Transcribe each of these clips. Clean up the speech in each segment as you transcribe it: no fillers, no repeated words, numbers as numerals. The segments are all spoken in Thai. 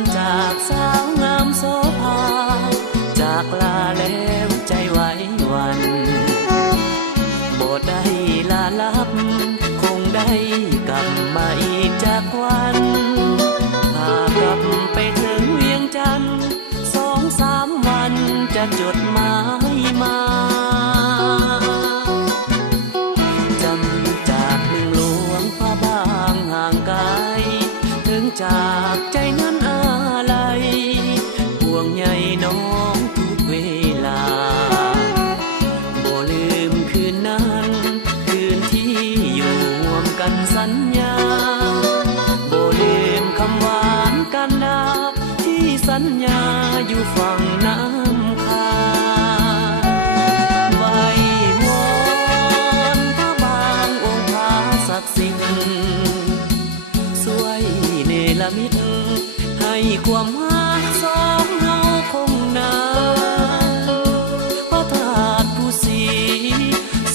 ำจากสาวงามโสภาจากลาแล้วใจไหวหวั่นบ่ได้ลาลับคงได้กลับมาอีกจากวันถ้ากลับไปถึงเวียงจันทร์2-3 วันจะจดหมายมาจำจากเมืองหลวงพระบางห่างไกลถึงจากใจนั้นอะไรห่วงใยน้องทุกเวลาบ่ลืมคืนนั้นคืนที่อยู่ร่วมกันสัญญาบ่ลืมคำหวานกันนาที่สัญญาอยู่ฝั่งน้ำคาไหว้วอนพระบางองค์พระศักดิ์สิทธิ์ช่วยเนรมิตให้ความรักสองเฮาคงนานพระธาตุผู้ศรี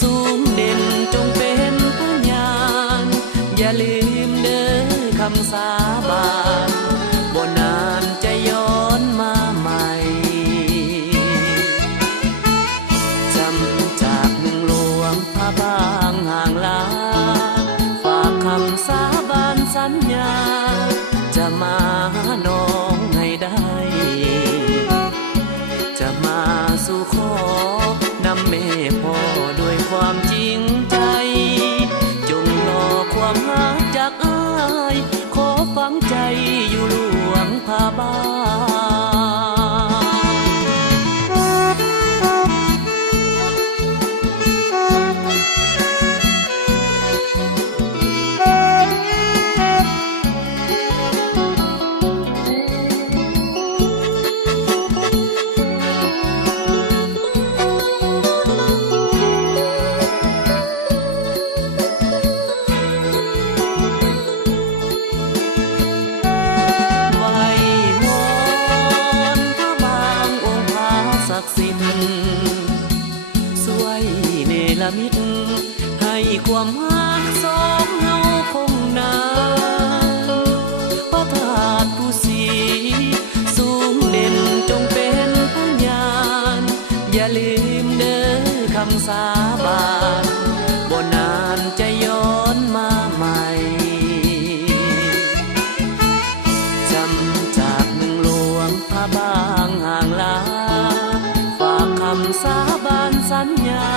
สูงเด่นจงเป็นพยานอย่าลืมเด้อคำสาบานบ่นานจะย้อนมาใหม่จำจากเมืองหลวงพระบางห่างลาฝากคำสาบานสัญญาจะมาน้องให้ได้จะมาสู่ขอนำแม่พ่อด้วยความจริงใจจงรอความรักจากอ้ายขอฝังใจอยู่หลวงพระบางช่วยเนรมิตให้ความรักสองเฮาคงนานพระธาตุผู้ศรีสูงเด่นจงเป็นพยานอย่าลืมเด้อคำสาบานบ่นานจะย้อนมาใหม่จำจากเมืองหลวงพระบางห่างลาฝากคำสาบานสัญญา